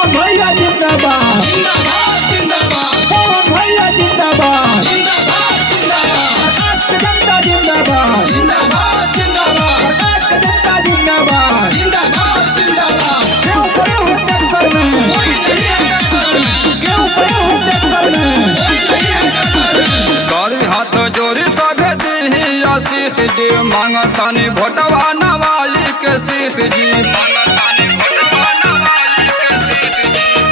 पवन भैया जिंदाबाद जिंदाबाद जिंदाबाद पवन भैया जिंदाबाद जिंदाबाद जिंदाबाद प्रकाश का जनता जिंदाबाद जिंदाबाद जिंदाबाद प्रकाश का जनता जिंदाबाद जिंदाबाद जिंदाबाद क्यों पड़े हो चक्कर में कोई नहीं है टक्कर में क्यों पड़े हो चक्कर में कोई नहीं है टक्कर में करी हाथ जोड़ी सभे दी आशीष जी मांगतानी भोटवा नवाली के शीश जी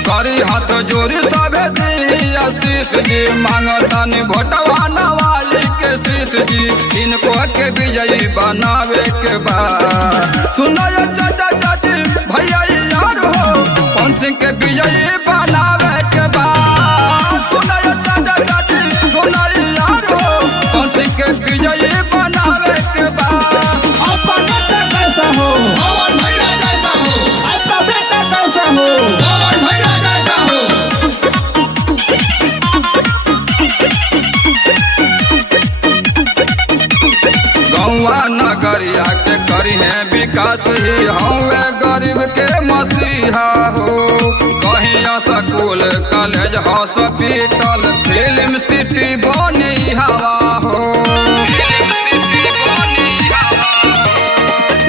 करी हाथ जोड़ी सभे दी आशीष जी मांगतानी भोटवा नवाली के शीश जी इनको के विजयी बनावे के बाद सुनो ये चाचा चाची भैया यार हो पवन सिंह के विजयी बनावे के बाद सुनो ये चाचा चाची सुनो यार हो पवन सिंह के विजयी बनावे के बाद आपका नेता कैसा हो पवन भैया जैसा हो आपका बेटा कैसा हो पवन भैया जैसा हो गौवा नगरिया के करी है विकास ही हवे गरीब के मसीहा हो कहीं school college hospital film city बनी हवा हो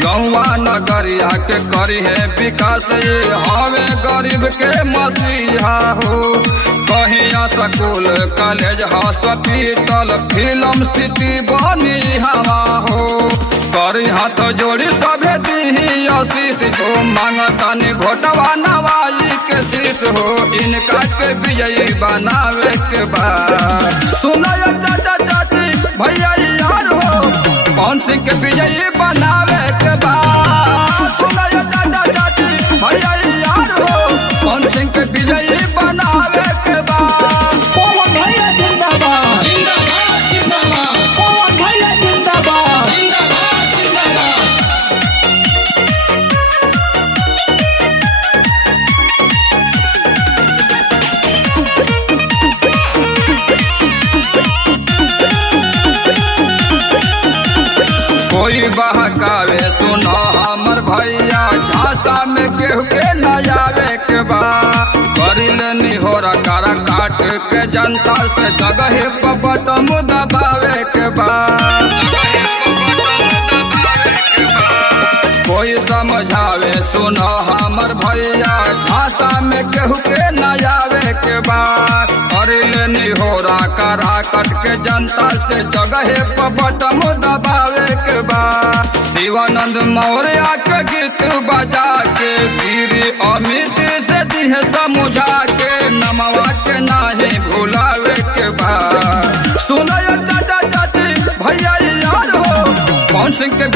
गौवा नगरिया के करी है विकास ही हवे गरीब के मसीहा हो कहीं school college hospital film city बनी हवा हो करी हाथ जोड़ी सभे दी आशीष हो मांगतानी भोटवा नवाली के शीश हो इनका के विजयी बनावे के बाद सुनो ये चाचा चाची भैया यार हो पवन सिंह के विजयी बनावे के बाद सुनो ये चाचा चाची भैया यार हो पवन सिंह के विजयी बनावे के बाद पवन भैया जिंदाबाद जिंदाबाद जिंदाबाद पवन भैया जिंदाबाद जिंदाबाद जिंदाबाद कोई बहकावे सुनो हमर भैया झांसा में केहू के न आवे के बा करिल निहोरा कारा काट के जनता से जगह पपट दबावे के बा कोई समझावे सुनो हमर भैया झांसा में केहू के न आवे के बा करिल निहोरा कारा कट के जनता से जगह पपट दबावे के बा शिवानंद मौर्य के गीत बजा के गिरी अमित से दिह समझा के नमवा के नाही भुलावे के बा सुनो ये चाचा चाची भैया यार हो पवन सिंह के